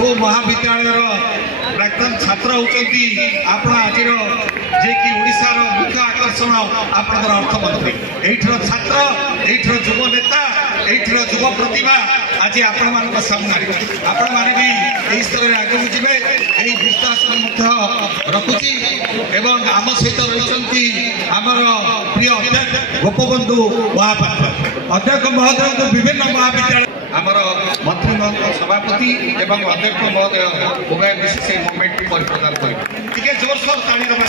जो महाविद्यालय प्राक्तन छात्र होती आपण आज जे कि ओडिशार मुख्य आकर्षण आपणकर अर्थमंत्री एठर छात्र एठर युव नेता एठर युव प्रतिभा आज आपण मान सामने आपण माने भी यही स्तर में आगे जीवे यही विश्वास रखुची एवं आम सहित रही आमर प्रिय अध्यक्ष गोपबंधु महापात्र अध्यक्ष महोदय को विभिन्न महाविद्यालय आमर मंत्री महोदय सभापति एवं अध्यक्ष महोदय उभय मिसी से मूवमेंट को प्रदान करेंगे ठीक जोरसोर ताली दबा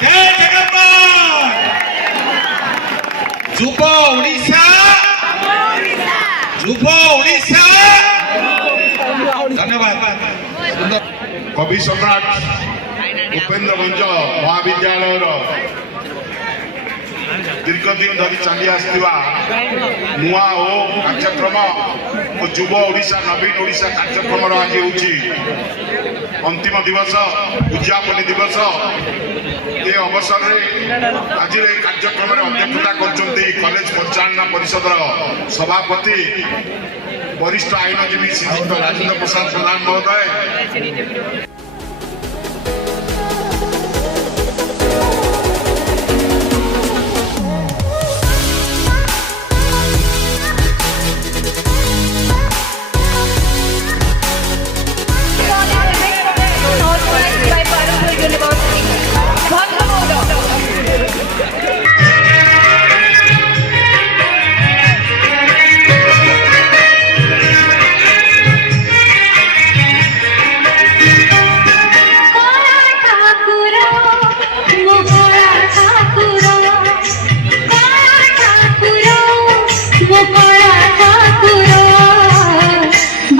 जय जगन्नाथ युव ओडिशा युव ओडिशा धन्यवाद कवि सम्राट उपेन्द्र भंज महाविद्यालय दीर्घ दिन धरी चली आसवा नुआ ओ कार्यक्रम और युव ओडिशा नवीन ओडिशा कार्यक्रम आज होची अंतिम दिवस उद्यापनी दिवस ये अवसर में आज कार्यक्रम अध्यक्षता कर कॉलेज परिचालना परिषद सभापति वरिष्ठ आईनजीवी श्रीयुक्त राजेंद्र प्रसाद प्रधान महोदय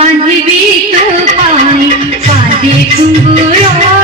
बांधवी तो पानी पादे कुंगुरा